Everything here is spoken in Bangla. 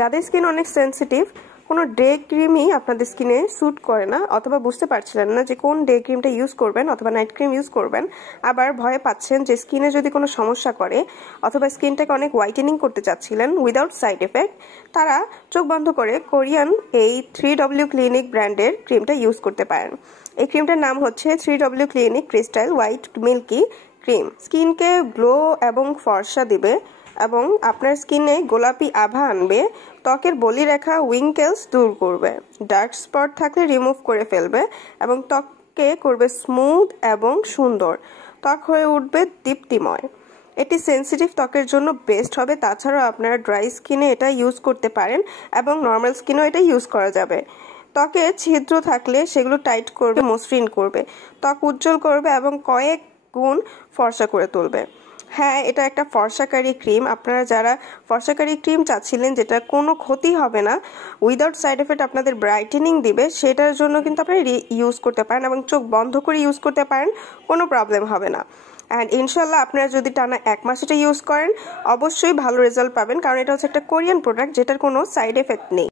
যাদের স্কিন অনেক সেন্সিটিভ, কোনো ডে ক্রিমই আপনাদের স্কিনে স্যুট করে না, অথবা বুঝতে পারছিলেন না যে কোন ডে ক্রিমটা ইউজ করবেন অথবা নাইট ক্রিম ইউজ করবেন, আবার ভয়ে পাচ্ছেন যে স্কিনে যদি কোনো সমস্যা করে, অথবা স্কিনটাকে অনেক হোয়াইটেনিং করতে চাচ্ছিলেন উইদাউট সাইড এফেক্ট, তারা চোখ বন্ধ করে কোরিয়ান এই 3W ক্লিনিক ব্র্যান্ডের ক্রিমটা ইউজ করতে পারেন। এই ক্রিমটার নাম হচ্ছে 3W clinic crystal white milky cream. স্কিনকে গ্লো এবং ফর্সা দিবে এবং আপনার স্কিনে গোলাপি আভা আনবে, ত্বকের বলিরেখা উইঙ্কেলস দূর করবে, ডার্ক স্পট থাকলে রিমুভ করে ফেলবে এবং ত্বককে করবে স্মুথ এবং সুন্দর, ত্বক হয়ে উঠবে দীপ্তিময়। এটি সেন্সিটিভ ত্বকের জন্য বেস্ট হবে। তাছাড়াও আপনারা ড্রাই স্কিনে এটা ইউজ করতে পারেন এবং নর্মাল স্কিনেও এটা ইউজ করা যাবে। ত্বকে ছিদ্র থাকলে সেগুলো টাইট করবে, মসৃণ করবে, ত্বক উজ্জ্বল করবে এবং কয়েক গুণ ফর্সা করে তুলবে। হ্যাঁ, এটা একটা ফর্সাকারী ক্রিম। আপনারা যারা ফর্সাকারী ক্রিম চাচ্ছিলেন যেটা কোনো ক্ষতি হবে না, উইদাউট সাইড এফেক্ট আপনাদের ব্রাইটেনিং দিবে, সেটার জন্য কিন্তু আপনারা ইউজ করতে পারেন এবং চোখ বন্ধ করে ইউজ করতে পারেন, কোনো প্রবলেম হবে না। অ্যান্ড ইনশাল্লাহ আপনারা যদি টানা 1 মাস এটা ইউজ করেন, অবশ্যই ভালো রেজাল্ট পাবেন, কারণ এটা হচ্ছে একটা কোরিয়ান প্রোডাক্ট যেটার কোনো সাইড এফেক্ট নেই।